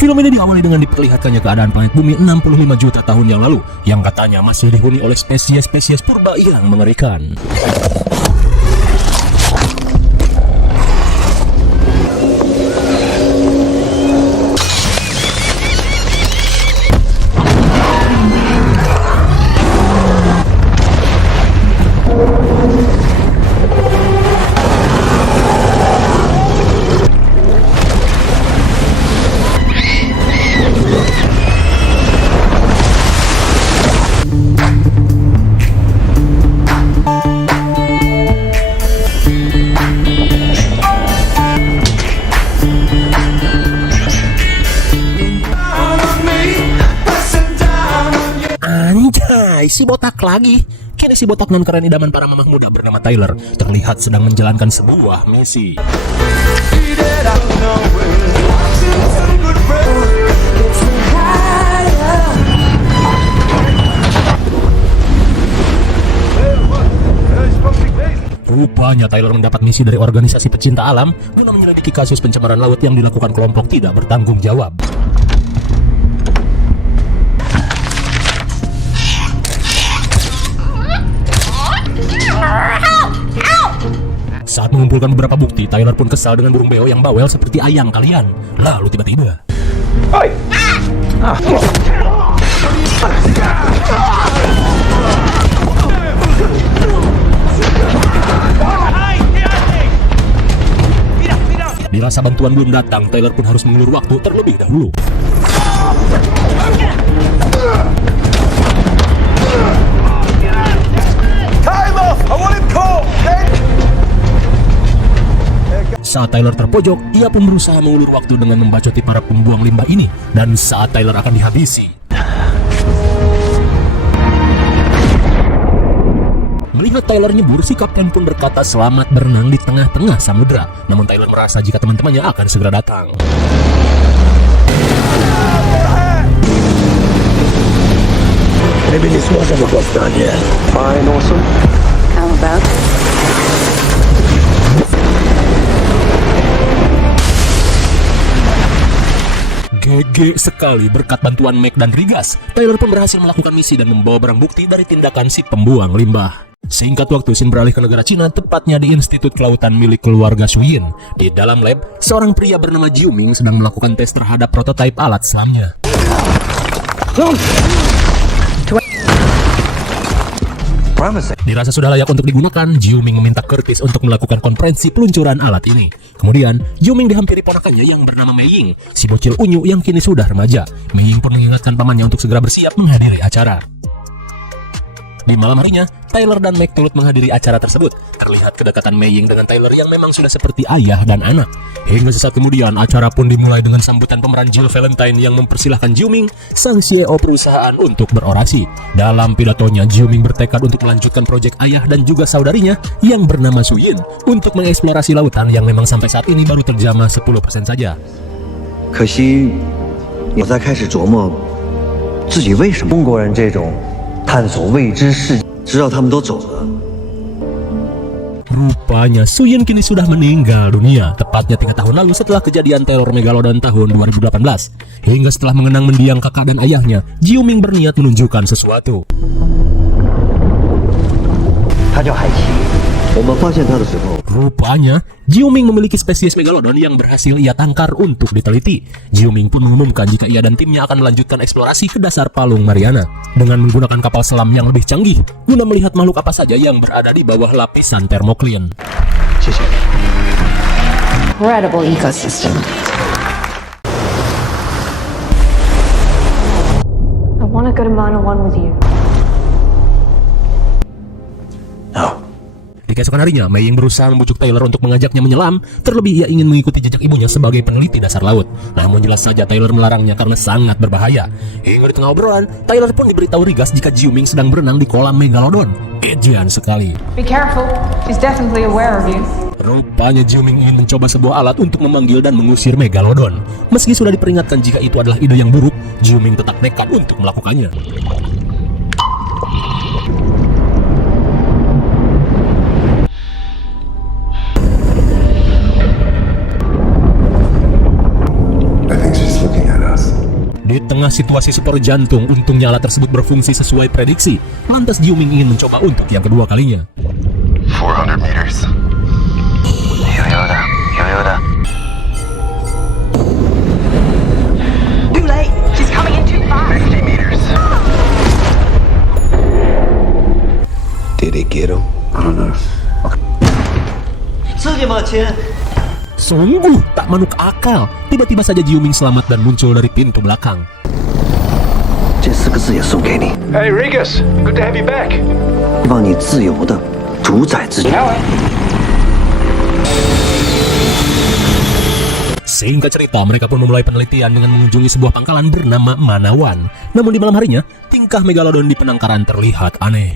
Film ini diawali dengan diperlihatkannya keadaan planet bumi 65 juta tahun yang lalu, yang katanya masih dihuni oleh spesies-spesies purba yang mengerikan. Anjay, si botak lagi. Kini si botak non keren idaman para mamah muda bernama Tyler terlihat sedang menjalankan sebuah misi. Rupanya Tyler mendapat misi dari organisasi pecinta alam guna menyelidiki kasus pencemaran laut yang dilakukan kelompok tidak bertanggung jawab. Saat mengumpulkan beberapa bukti, Tyler pun kesal dengan burung beo yang bawel seperti ayang kalian. Lalu tiba-tiba, dirasa bantuan belum datang, Tyler pun harus mengulur waktu terlebih dahulu. Saat Tyler terpojok, ia pun berusaha mengulur waktu dengan membacoti para pembuang limbah ini. Dan saat Tyler akan dihabisi, melihat Tyler nyebur, si kapten pun berkata selamat berenang di tengah-tengah samudera. Namun Tyler merasa jika teman-temannya akan segera datang. Maybe this wasn't the book done yet. Fine, awesome. How about? GG sekali, berkat bantuan Meg dan Rigas, Tyler pun berhasil melakukan misi dan membawa barang bukti dari tindakan si pembuang limbah. Singkat waktu, Shin beralih ke negara Cina, tepatnya di Institut Kelautan milik keluarga Suyin. Di dalam lab, seorang pria bernama Jiu Ming sedang melakukan tes terhadap prototipe alat selamnya. Dirasa sudah layak untuk digunakan, Jiu Ming meminta Curtis untuk melakukan konferensi peluncuran alat ini. Kemudian, Jiu Ming dihampiri ponakannya yang bernama Mei Ying, si bocil unyu yang kini sudah remaja. Mei Ying pun mengingatkan pamannya untuk segera bersiap menghadiri acara. Di malam harinya, Tyler dan Meg turut menghadiri acara tersebut. Terlihat kedekatan Mei Ying dengan Tyler yang memang sudah seperti ayah dan anak. Hingga sesaat kemudian, acara pun dimulai dengan sambutan pemeran Jill Valentine yang mempersilahkan Jiu Ming, sang CEO perusahaan, untuk berorasi. Dalam pidatonya, Jiu Ming bertekad untuk melanjutkan proyek ayah dan juga saudarinya yang bernama Suyin untuk mengeksplorasi lautan yang memang sampai saat ini baru terjamah 10% saja. 可惜，我才开始琢磨自己为什么中国人这种探索未知世界，直到他们都走了。 Rupanya Suyin kini sudah meninggal dunia, tepatnya 3 tahun lalu setelah kejadian teror Megalodon tahun 2018. Hingga setelah mengenang mendiang kakak dan ayahnya, Jiu Ming berniat menunjukkan sesuatu. 他叫海奇。我们发现他的时候， Rupanya, Jiu Ming memiliki spesies Megalodon yang berhasil ia tangkar untuk diteliti. Jiu Ming pun mengumumkan jika ia dan timnya akan melanjutkan eksplorasi ke dasar Palung Mariana dengan menggunakan kapal selam yang lebih canggih guna melihat makhluk apa saja yang berada di bawah lapisan termokline. 谢谢。 Incredible ecosystem. I want to go to Mana One with you. No. Di keesokan harinya, Mei Ying berusaha membujuk Tyler untuk mengajaknya menyelam, terlebih ia ingin mengikuti jejak ibunya sebagai peneliti dasar laut. Namun jelas saja Tyler melarangnya karena sangat berbahaya. Hingga di tengah obrolan, Tyler pun diberitahu Rigas jika Jiu Ming sedang berenang di kolam Megalodon. Ejean sekali. Be careful. She's definitely aware of you. Rupanya Jiu Ming ingin mencoba sebuah alat untuk memanggil dan mengusir Megalodon. Meski sudah diperingatkan jika itu adalah ide yang buruk, Jiu Ming tetap nekat untuk melakukannya. I think she's looking at us. tengah situasi super jantung, untungnya alat tersebut berfungsi sesuai prediksi. Lantas Jiuming ingin mencoba untuk yang kedua kalinya. 400 meters. 悠悠的，悠悠的。 Too late. She's coming in too fast. 50 meters. Did they get him? I don't know. 自己往前。 Sungguh tak manuk akal. Tiba-tiba saja Jiuming selamat dan muncul dari pintu belakang. 这4个字也送给你， Hey, Regus, good to have you back. 希望你自由的主宰自己。 Singkat cerita, mereka pun memulai penelitian dengan mengunjungi sebuah pangkalan bernama Manawan. Namun di malam harinya, tingkah Megalodon di penangkaran terlihat aneh.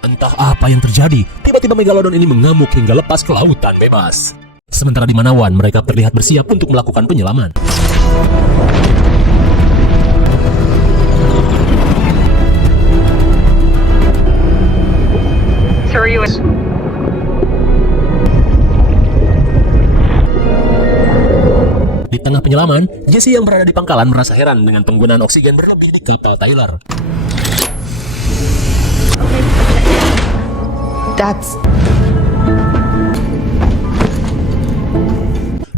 Entah apa yang terjadi, tiba-tiba Megalodon ini mengamuk hingga lepas ke lautan bebas. Sementara di Manawan, mereka terlihat bersiap untuk melakukan penyelaman. Serious. Di tengah penyelaman, Jesse yang berada di pangkalan merasa heran dengan penggunaan oksigen berlebih di kapal Tyler. That's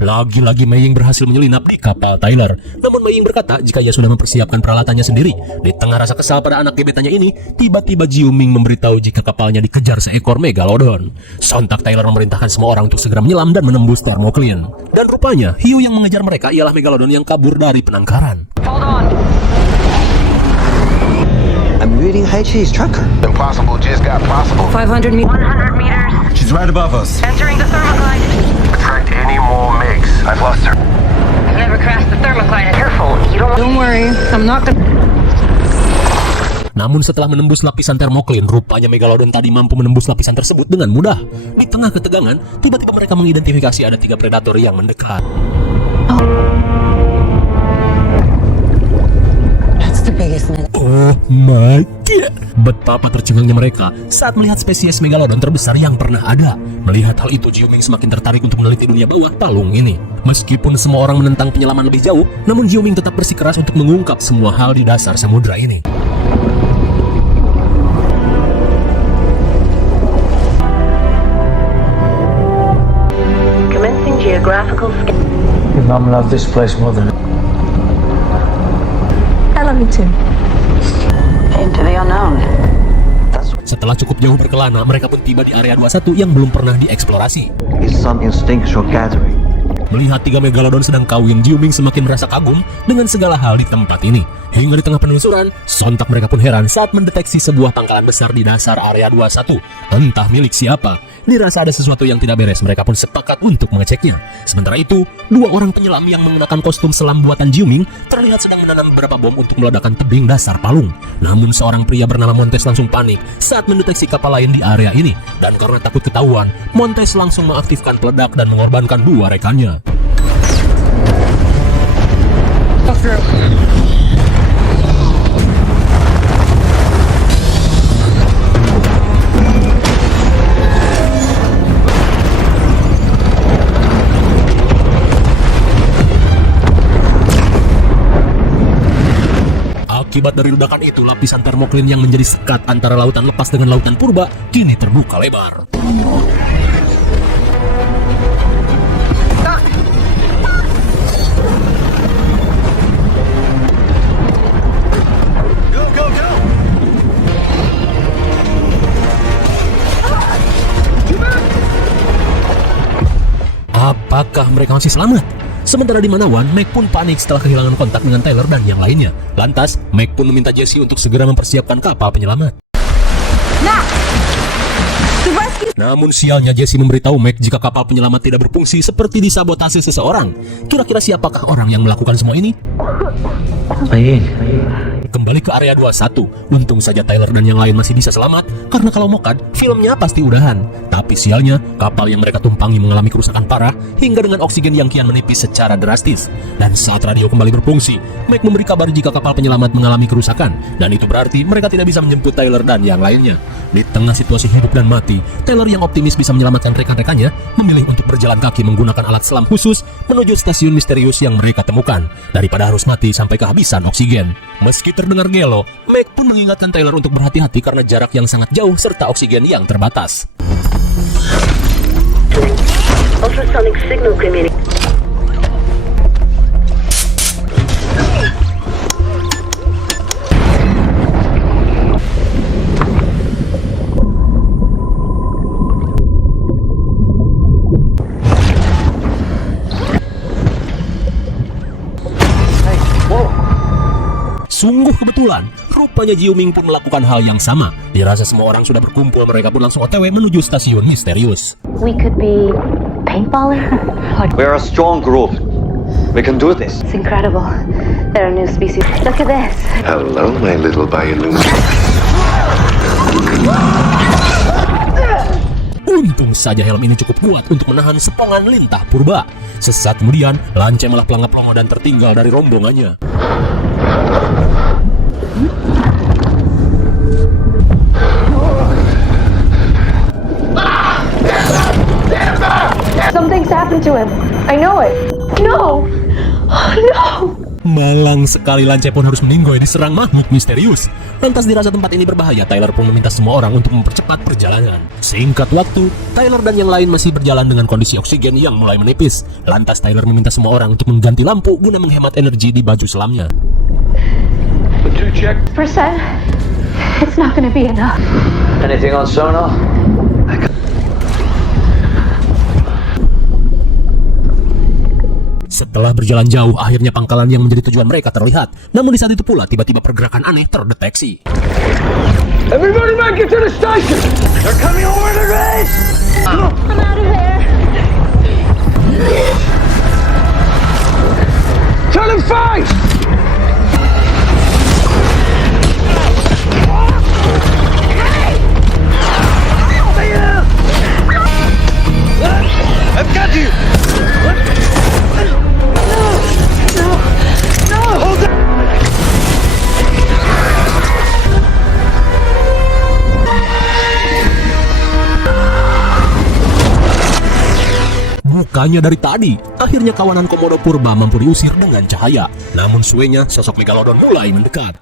Lagi-lagi Mei Ying berhasil menyelinap di kapal Tyler. Namun Mei Ying berkata jika ia sudah mempersiapkan peralatannya sendiri. Di tengah rasa kesal pada anak gebetannya ini, tiba-tiba Jiuming memberitahu jika kapalnya dikejar seekor Megalodon. Sontak Tyler memerintahkan semua orang untuk segera menyelam dan menembus Thermocline. Dan rupanya, hiu yang mengejar mereka ialah Megalodon yang kabur dari penangkaran. Hold on. I'm reading Haichi's tracker. Impossible just got possible. 500 meters. 100 meters. She's right above us. Entering the thermocline. Attract any more MiGs. I've lost her. I've never crashed the thermocline. Careful. You don't worry. I'm not gonna... Namun setelah menembus lapisan Thermocline, rupanya Megalodon tadi mampu menembus lapisan tersebut dengan mudah. Di tengah ketegangan, tiba-tiba mereka mengidentifikasi ada 3 predator yang mendekat. That's the biggest one. Oh my god, betapa tercengangnya mereka saat melihat spesies Megalodon terbesar yang pernah ada. Melihat hal itu, Jiuming semakin tertarik untuk meneliti dunia bawah palung ini. Meskipun semua orang menentang penyelaman lebih jauh, namun Jiuming tetap bersikeras untuk mengungkap semua hal di dasar samudra ini. Commencing geographical scan. Your mum loved this place more than... I love you too. Into the unknown. Setelah cukup jauh berkelana, mereka pun tiba di area 21 yang belum pernah dieksplorasi. It's some instinctual gathering. Melihat 3 Megalodon sedang kawin, Jiuming semakin merasa kagum dengan segala hal di tempat ini. Hingga di tengah penelusuran, sontak mereka pun heran saat mendeteksi sebuah pangkalan besar di dasar area 21. Entah milik siapa. Dirasa ada sesuatu yang tidak beres, mereka pun sepakat untuk mengeceknya. Sementara itu, 2 orang penyelam yang mengenakan kostum selam buatan Jiuming terlihat sedang menanam beberapa bom untuk meledakkan tebing dasar palung. Namun seorang pria bernama Montes langsung panik saat mendeteksi kapal lain di area ini. Dan karena takut ketahuan, Montes langsung mengaktifkan peledak dan mengorbankan 2 rekannya. Akibat dari ledakan itu, lapisan Thermocline yang menjadi sekat antara lautan lepas dengan lautan purba kini terbuka lebar. Apakah mereka masih selamat? Sementara di Manawan, Meg pun panik setelah kehilangan kontak dengan Tyler dan yang lainnya. Lantas, Meg pun meminta Jesse untuk segera mempersiapkan kapal penyelamat. Namun sialnya, Jesse memberitahu Meg jika kapal penyelamat tidak berfungsi seperti disabotase seseorang. Kira-kira siapakah orang yang melakukan semua ini? kembali ke area 21. Untung saja Tyler dan yang lain masih bisa selamat, karena kalau mokad, filmnya pasti udahan. Tapi sialnya, kapal yang mereka tumpangi mengalami kerusakan parah, hingga dengan oksigen yang kian menipis secara drastis. Dan saat radio kembali berfungsi, Mike memberi kabar jika kapal penyelamat mengalami kerusakan, dan itu berarti mereka tidak bisa menjemput Tyler dan yang lainnya. Di tengah situasi hidup dan mati, Tyler yang optimis bisa menyelamatkan rekan-rekannya, memilih untuk berjalan kaki menggunakan alat selam khusus menuju stasiun misterius yang mereka temukan, daripada harus mati sampai kehabisan oksigen. Meski terdengar gelo, Mike pun mengingatkan Tyler untuk berhati-hati karena jarak yang sangat jauh serta oksigen yang terbatas. Ultrasonic signal communication. Sungguh kebetulan, rupanya Jiuming pun melakukan hal yang sama. Dirasa semua orang sudah berkumpul, mereka pun langsung OTW menuju stasiun misterius. We could be paintballing? We are a strong group. We can do this. It's incredible. They're a new species. Look at this. Hello, my little bioluminescent. Untung saja helm ini cukup kuat untuk menahan sepongan lintah purba. Sesaat kemudian, Lance malah pelangap-pelongo dan tertinggal dari rombongannya. Something's happened to him. I know it. No! No! Malang sekali Lance pun harus meninggoy diserang makhluk misterius. Lantas dirasa tempat ini berbahaya, Tyler pun meminta semua orang untuk mempercepat perjalanan. Singkat waktu, Tyler dan yang lain masih berjalan dengan kondisi oksigen yang mulai menipis. Lantas Tyler meminta semua orang untuk mengganti lampu guna menghemat energi di baju selamnya. Percent. It's not gonna be enough. Anything on sonar? Setelah berjalan jauh, akhirnya pangkalan yang menjadi tujuan mereka terlihat. Namun di saat itu pula, tiba-tiba pergerakan aneh terdeteksi. Everybody back into the station! They're coming over the race! I'm out of there. Turn and fight! I've got you. Bukannya dari tadi, akhirnya kawanan Komodo purba mampu diusir dengan cahaya. Namun suenya, sosok Megalodon mulai mendekat.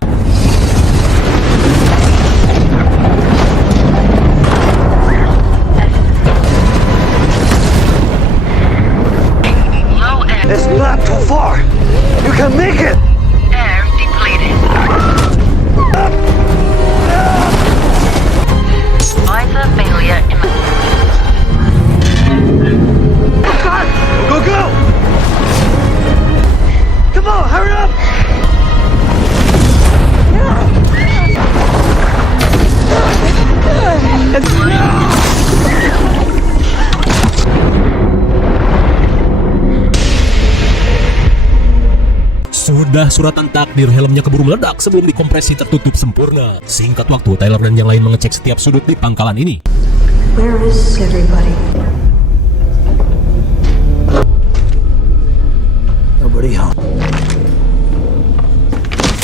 It's not too far. You can make it. Air depleted. Visor failure imminent. Go, go! Come on, hurry up! Sudah suratan takdir, helmnya keburu meledak sebelum dikompresi tertutup sempurna. Singkat waktu, Tyler dan yang lain mengecek setiap sudut di pangkalan ini. Where is everybody? Nobody home.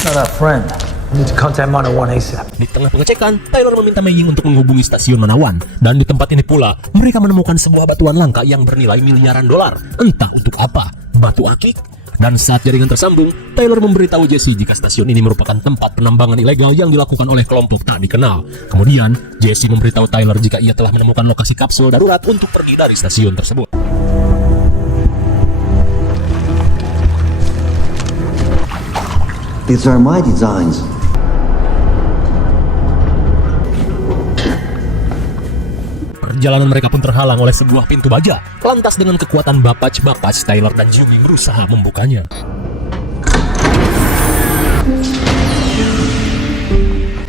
Not our friend. We need to contact Manawan ASAP. Di tengah pengecekan, Tyler meminta Mei Ying untuk menghubungi stasiun Manawan. Dan di tempat ini pula, mereka menemukan sebuah batuan langka yang bernilai miliaran dolar. Entah untuk apa, batu akik? Dan saat jaringan tersambung, Tyler memberitahu Jesse jika stasiun ini merupakan tempat penambangan ilegal yang dilakukan oleh kelompok tak dikenal. Kemudian, Jesse memberitahu Tyler jika ia telah menemukan lokasi kapsul darurat untuk pergi dari stasiun tersebut. These are my designs. Perjalanan mereka pun terhalang oleh sebuah pintu baja. Lantas dengan kekuatan bapac-bapac, Tyler dan Jiuming berusaha membukanya.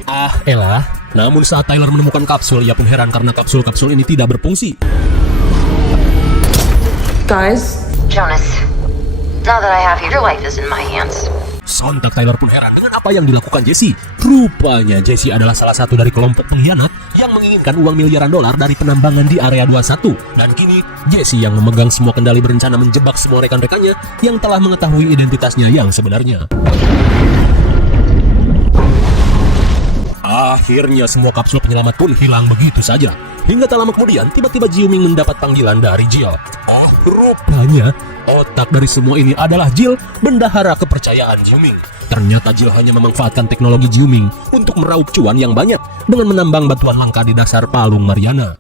Ah, elah. Namun saat Tyler menemukan kapsul, ia pun heran karena kapsul-kapsul ini tidak berfungsi. Jonas, now that I have you, your life is in my hands. Sontak Tyler pun heran dengan apa yang dilakukan Jesse. Rupanya Jesse adalah salah satu dari kelompok pengkhianat yang menginginkan uang miliaran dolar dari penambangan di area 21. Dan kini Jesse yang memegang semua kendali berencana menjebak semua rekan-rekannya yang telah mengetahui identitasnya yang sebenarnya. Akhirnya semua kapsul penyelamat pun hilang begitu saja. Hingga tak lama kemudian, tiba-tiba Jiuming mendapat panggilan dari Jill. Rupanya, otak dari semua ini adalah Jill, bendahara kepercayaan Jiuming. Ternyata Jill hanya memanfaatkan teknologi Jiuming untuk meraup cuan yang banyak dengan menambang batuan langka di dasar palung Mariana.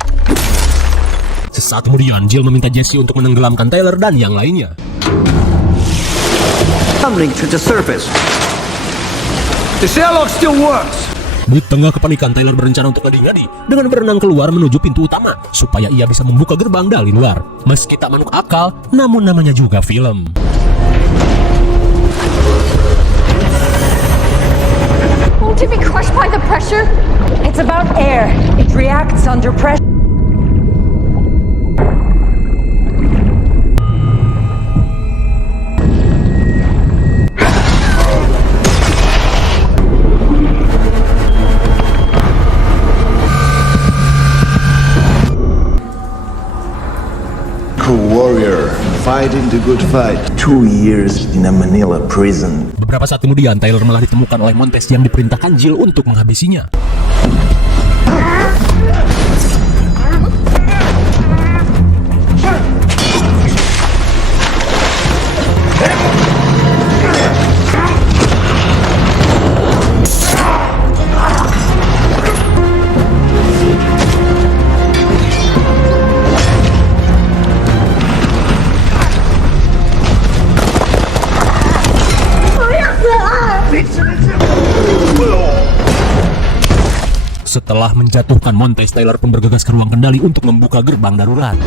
Sesaat kemudian, Jill meminta Jesse untuk menenggelamkan Tyler dan yang lainnya. Tumbling to the surface. The Sherlock still works. Di tengah kepanikan, Tyler berencana untuk ngadi-ngadi dengan berenang keluar menuju pintu utama supaya ia bisa membuka gerbang dari luar. Meski tak manuk akal, namun namanya juga film. Won't it be crushed by the pressure? It's about air. It reacts under pressure. Warrior, fighting the good fight. 2 years in a Manila prison. Beberapa saat kemudian, Tyler malah ditemukan oleh Montes yang diperintahkan Jill untuk menghabisinya. Setelah menjatuhkan Montes, Tyler pun bergegas ke ruang kendali untuk membuka gerbang darurat.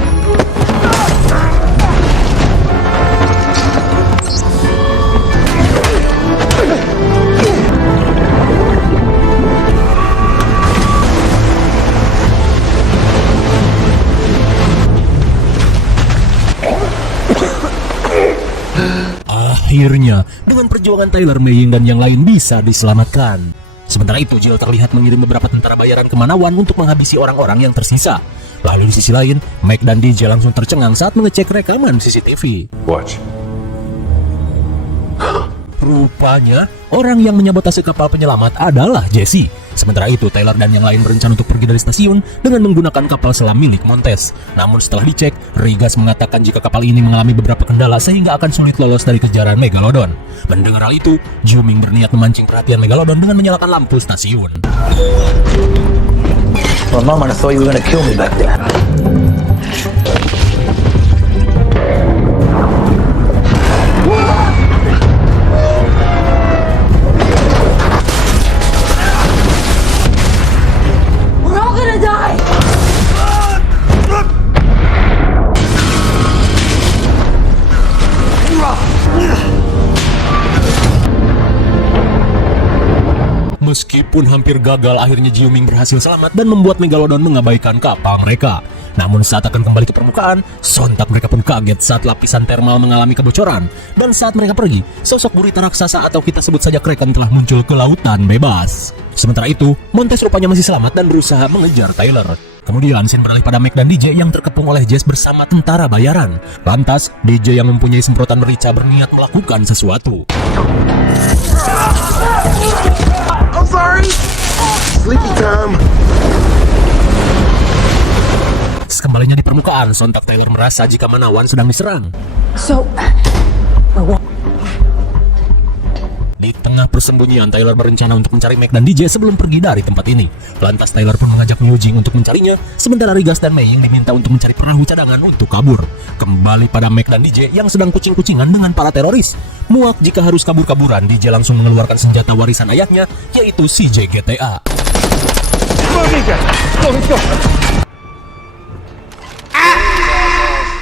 Akhirnya, dengan perjuangan Tyler, Mei Ying dan yang lain bisa diselamatkan. Sementara itu, Jill terlihat mengirim beberapa tentara bayaran ke Manawan untuk menghabisi orang-orang yang tersisa. Lalu di sisi lain, Mac dan DJ langsung tercengang saat mengecek rekaman CCTV. Watch. Rupanya, orang yang menyabotase kapal penyelamat adalah Jesse. Sementara itu, Tyler dan yang lain berencana untuk pergi dari stasiun dengan menggunakan kapal selam milik Montes. Namun setelah dicek, Rigas mengatakan jika kapal ini mengalami beberapa kendala sehingga akan sulit lolos dari kejaran Megalodon. Mendengar hal itu, Jiuming berniat memancing perhatian Megalodon dengan menyalakan lampu stasiun. Well, Mama thought you were gonna kill me back there. We're all gonna die! Meskipun hampir gagal, akhirnya Jiuming berhasil selamat dan membuat Megalodon mengabaikan kapal mereka. Namun saat akan kembali ke permukaan, sontak mereka pun kaget saat lapisan termal mengalami kebocoran. Dan saat mereka pergi, sosok gurita raksasa atau kita sebut saja Kraken telah muncul ke lautan bebas. Sementara itu, Montes rupanya masih selamat dan berusaha mengejar Tyler. Kemudian scene beralih pada Mac dan DJ yang terkepung oleh Jess bersama tentara bayaran. Lantas, DJ yang mempunyai semprotan merica berniat melakukan sesuatu. I'm sorry. Sleepy time. Sekembalinya di permukaan, sontak Tyler merasa jika Manawan sedang diserang. So, Di tengah persembunyian, Tyler berencana untuk mencari Mac dan DJ sebelum pergi dari tempat ini. Lantas Tyler pun mengajak Miu Jing untuk mencarinya, sementara Rigas dan Mei Ying diminta untuk mencari perahu cadangan untuk kabur. Kembali pada Mac dan DJ yang sedang kucing-kucingan dengan para teroris. Muak jika harus kabur-kaburan, DJ langsung mengeluarkan senjata warisan ayahnya, yaitu CJ GTA.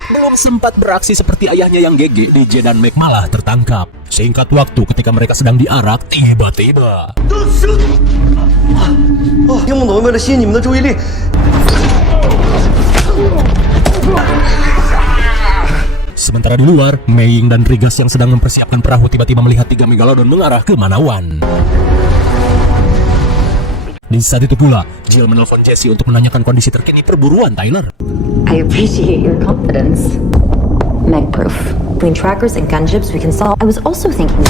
Belum sempat beraksi seperti ayahnya yang GG, DJ dan Mac malah tertangkap. Singkat waktu ketika mereka sedang diarak, tiba-tiba听不懂，为了吸引你们的注意力。 Sementara Sementara di luar, Mei Ying dan Rigas yang sedang mempersiapkan perahu tiba-tiba melihat 3 Megalodon mengarah ke Manawan. Di saat itu pula, Jill menelpon Jesse untuk menanyakan kondisi terkini perburuan Tyler. I appreciate your confidence. Meg-proof. Between trackers and gunships, we can solve. I was also thinking.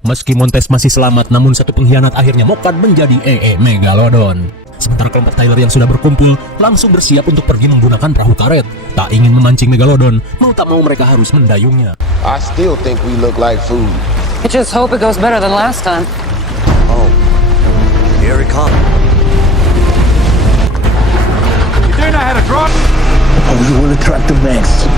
Meski Montes masih selamat, namun satu pengkhianat akhirnya mokat menjadi Megalodon. Sementara kelompok Tyler yang sudah berkumpul langsung bersiap untuk pergi menggunakan perahu karet. Tak ingin memancing Megalodon, mau tak mau mereka harus mendayungnya. I still think we look like food. I just hope it goes better than last time. Oh, here it comes. You do know how to drive? Oh, you will attract the next.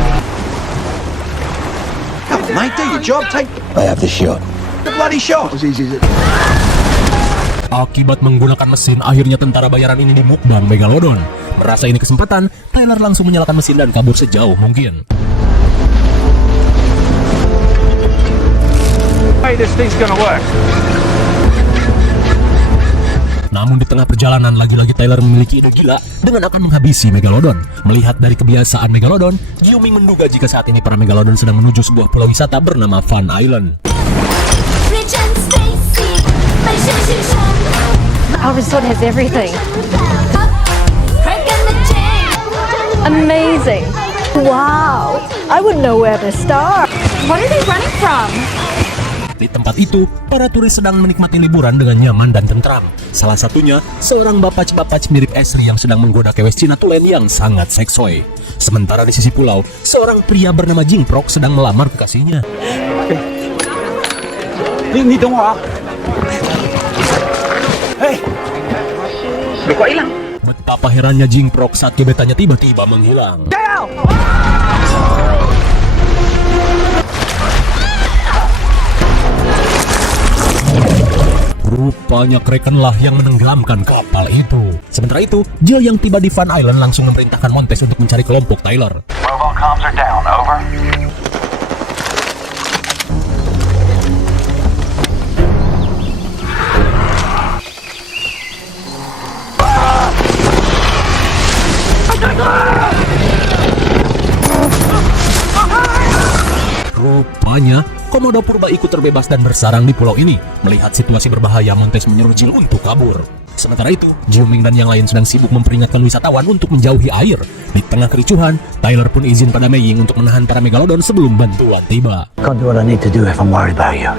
Come on, mate, do your job. Take I have the shot. the bloody shot. Akibat menggunakan mesin, akhirnya tentara bayaran ini dimukbang Megalodon. Merasa ini kesempatan, Tyler langsung menyalakan mesin dan kabur sejauh mungkin. Hey, this thing's gonna work. Namun di tengah perjalanan, lagi-lagi Tyler memiliki ide gila dengan akan menghabisi Megalodon. Melihat dari kebiasaan Megalodon, Jiuming menduga jika saat ini para Megalodon sedang menuju sebuah pulau wisata bernama Fun Island. Alvin has everything. Amazing. Wow. I wouldn't know where to start. What are they running from? Di tempat itu, para turis sedang menikmati liburan dengan nyaman dan tentram. Salah satunya, seorang bapac-bapac mirip Esri yang sedang menggoda kewes Cina tulen yang sangat seksoi. Sementara di sisi pulau, seorang pria bernama Jing Prok sedang melamar kekasihnya. Ni tunggu ah. Hey. Betapa herannya Jing Prok saat gebetannya tiba-tiba menghilang. Rupanya Kraken-lah yang menenggelamkan kapal itu. Sementara itu, Jill yang tiba di Fun Island langsung memerintahkan Montes untuk mencari kelompok Tyler. Mobile comms are down, over. Rupanya, Komodo Purba ikut terbebas dan bersarang di pulau ini. Melihat situasi berbahaya, Montes menyuruh Jill untuk kabur. Sementara itu, Jiuming dan yang lain sedang sibuk memperingatkan wisatawan untuk menjauhi air. Di tengah kericuhan, Tyler pun izin pada Mei Ying untuk menahan para Megalodon sebelum bantuan tiba. Can't do what I need to do if I'm worried about you.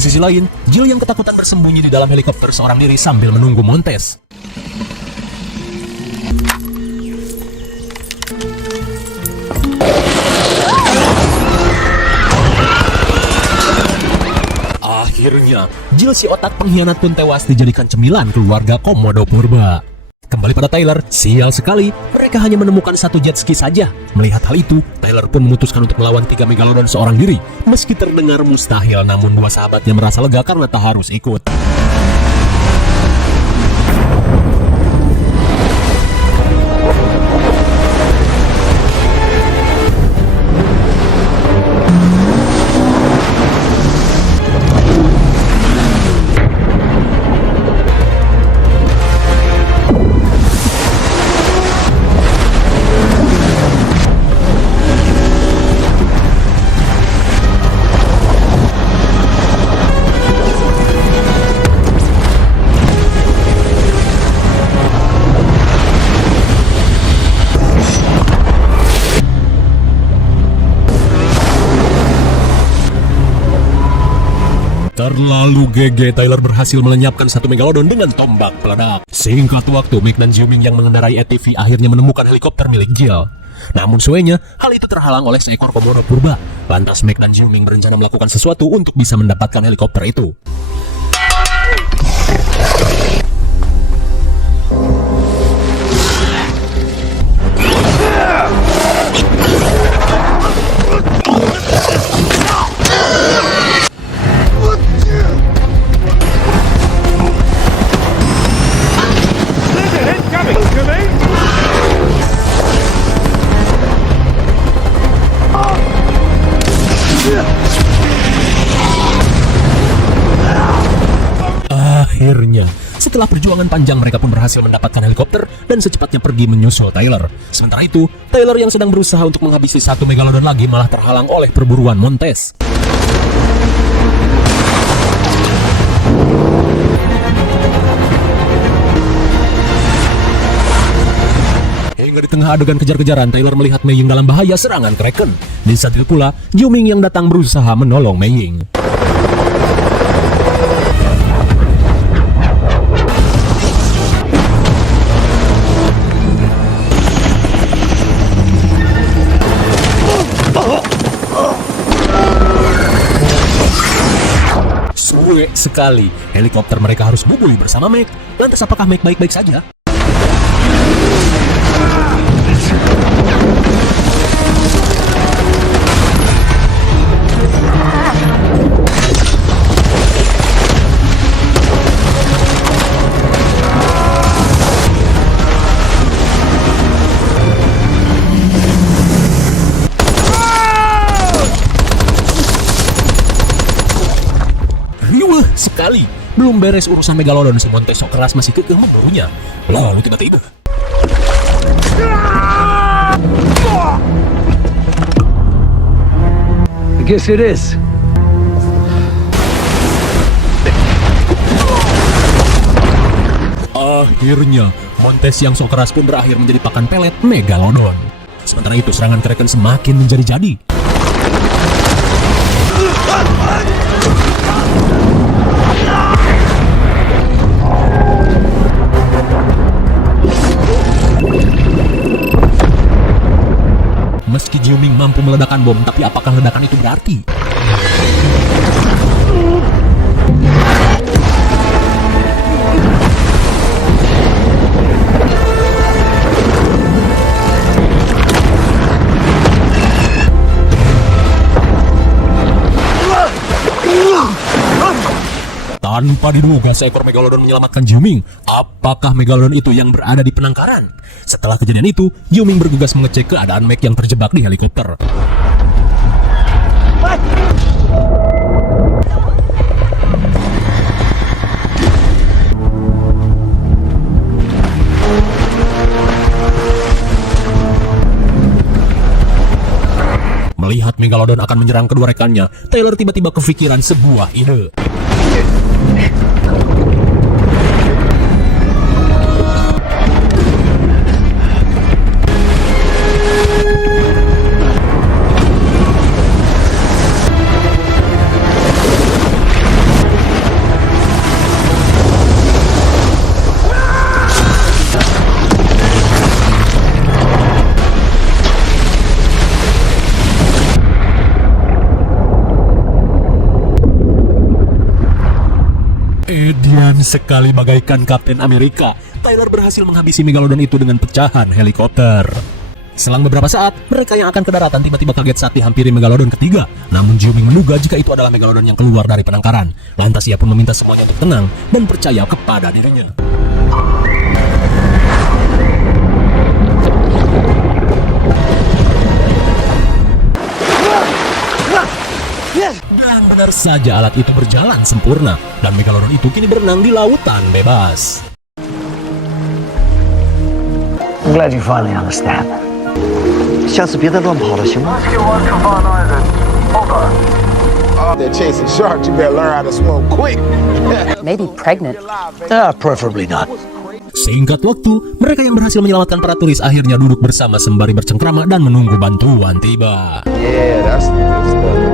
Di sisi lain, Jill yang ketakutan bersembunyi di dalam helikopter seorang diri sambil menunggu Montes. Akhirnya, Jill si otak pengkhianat pun tewas dijadikan cemilan keluarga Komodo Purba. Kembali pada Tyler, sial sekali, mereka hanya menemukan satu jet ski saja. Melihat hal itu, Tyler pun memutuskan untuk melawan 3 Megalodon seorang diri. Meski terdengar mustahil, namun dua sahabatnya merasa lega karena tak harus ikut. Terlalu GG, Tyler berhasil melenyapkan satu Megalodon dengan tombak peledak. Singkat waktu, Meg dan Jiuming yang mengendarai ATV akhirnya menemukan helikopter milik Jill. Namun suenya, hal itu terhalang oleh seekor Komodo Purba. Lantas Meg dan Jiuming berencana melakukan sesuatu untuk bisa mendapatkan helikopter itu. Setelah perjuangan panjang, mereka pun berhasil mendapatkan helikopter dan secepatnya pergi menyusul Taylor. Sementara itu, Taylor yang sedang berusaha untuk menghabisi satu Megalodon lagi malah terhalang oleh perburuan Montes. Hingga di tengah adegan kejar-kejaran, Taylor melihat Mei Ying dalam bahaya serangan Kraken. Di saat itu pula, Yu Ming yang datang berusaha menolong Mei Ying. Suwe sekali, helikopter mereka harus bubui bersama Meg. Lantas apakah Meg baik-baik saja? Riuh sekali. Belum beres urusan Megalodon, si Montes sok keras masih kekeh memburunya. Lalu tiba-tiba I guess it is. akhirnya Montes yang sok keras pun berakhir menjadi pakan pelet Megalodon. Sementara itu serangan Kraken semakin menjadi-jadi. Meski Yu Ming mampu meledakkan bom, tapi apakah ledakan itu berarti? Tanpa diduga seekor Megalodon menyelamatkan Yu Ming. Apakah Megalodon itu yang berada di penangkaran? Setelah kejadian itu, Yu Ming bergegas mengecek keadaan Meg yang terjebak di helikopter. Melihat Megalodon akan menyerang kedua rekannya, Taylor tiba-tiba kepikiran sebuah ide. Edian sekali bagaikan Kapten Amerika, Taylor berhasil menghabisi Megalodon itu dengan pecahan helikopter. Selang beberapa saat, mereka yang akan ke daratan tiba-tiba kaget saat dihampiri Megalodon ketiga. Namun Yu Ming menduga jika itu adalah Megalodon yang keluar dari penangkaran. Lantas ia pun meminta semuanya untuk tenang dan percaya kepada dirinya. Dan benar saja alat itu berjalan sempurna, dan Megalodon itu kini berenang di lautan bebas. I'm glad you finally understand. 下次别再乱跑了，行吗？ They're chasing sharks. You better learn how to swim quick. Maybe pregnant. Preferably not. Singkat waktu, mereka yang berhasil menyelamatkan para turis akhirnya duduk bersama sembari bercengkrama dan menunggu bantuan tiba. Yeah, that's the good stuff.